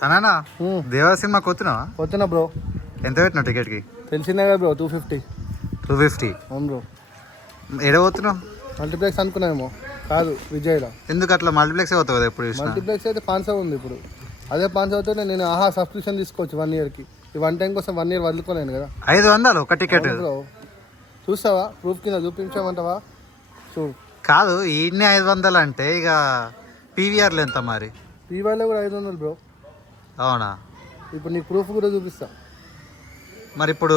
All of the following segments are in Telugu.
సరేనా దేవా సినిమాకి వస్తున్నావా? వస్తున్నా బ్రో. ఎంత పెట్టినావు టికెట్కి? తెలిసిందే కదా బ్రో, 250. 250. అవును బ్రో. ఏడ పోతున్నావు? మల్టీప్లెక్స్ అనుకున్నామేమో, కాదు విజయ్లో. ఎందుకు అట్లా మల్టీప్లెక్స్ అవుతావు కదా ఎప్పుడు చూసినా? మల్టీప్లెక్స్ అయితే 500 ఉంది ఇప్పుడు. అదే 500 అయితే నేను ఆహా సబ్స్క్రిప్షన్ తీసుకోవచ్చు 1 yearకి. ఈ 1 time కోసం 1 year వదులుకోలేను కదా. 500 ఒక టికెట్ బ్రో చూస్తావా? ప్రూఫ్ కింద చూపించామంటావా? చూడు. కాదు ఈయన్ని 500 అంటే ఇక పీవీఆర్లు ఎంత మరి? పీవైలో కూడా 500 బ్రో. అవునా? ఇప్పుడు నీకు ప్రూఫ్ కూడా చూపిస్తా. మరి ఇప్పుడు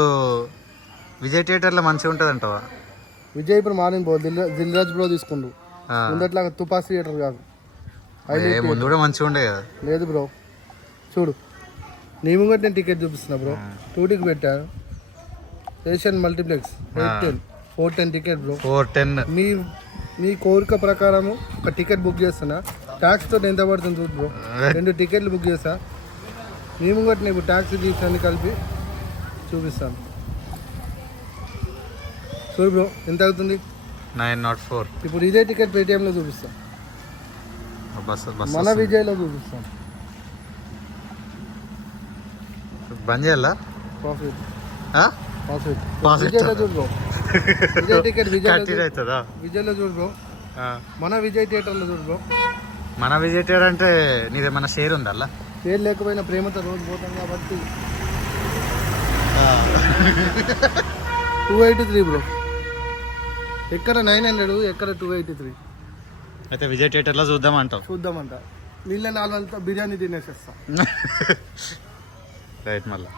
విజయ్ థియేటర్లో మంచిగా ఉంటుంది అంటావా? విజయ్ ఇప్పుడు మార్నింగ్ బ్రో, దిల్రాజ్ బ్రో తీసుకుండు. ముందట్లాగా తుపాస్ థియేటర్ కాదు, ముందు కూడా మంచిగా ఉండే కదా. లేదు బ్రో, చూడు నీ ముంగట నేను టికెట్ చూపిస్తున్నా బ్రో. 2Tకి పెట్టాను. Asian multiplex 410 ticket bro. 410. మీ కోరిక ప్రకారం ఒక టికెట్ బుక్ చేస్తున్నా. ట్యాక్స్తో ఎంత పడుతుంది చూడు బ్రో. 2 టికెట్లు బుక్ చేస్తా. మీ ముంగట నీకు ట్యాక్స్ గీక్స్ అన్ని కలిపి చూపిస్తాను. చూడు బ్రో ఎంత అవుతుంది. 904. ఇప్పుడు ఇదే టికెట్ పేటిఎంలో చూపిస్తా, మన విజయ్లో చూపిస్తాం. బంద్ చేయాలా? ప్రాఫిట్ ప్రాఫిట్ విజయ్లో చూడు బ్రో. విజయ్ టికెట్ అవుతుందా? విజయ్లో చూడు బ్రో. మన విజయ్ థియేటర్లో చూడు బ్రో. మన విజయ్ థియేటర్ అంటే నీదేమన్నా షేర్ ఉందా? పేరు లేకపోయినా ప్రేమతో రోజు పోతాం కాబట్టి 283 బ్రో. ఎక్కడ 900, ఎక్కడ 283. అయితే విజయ్ థియేటర్లో చూద్దామంటావు? చూద్దామంట. నీళ్ళ 4 బిర్యానీ తినేసేస్తా. రైట్ మళ్ళీ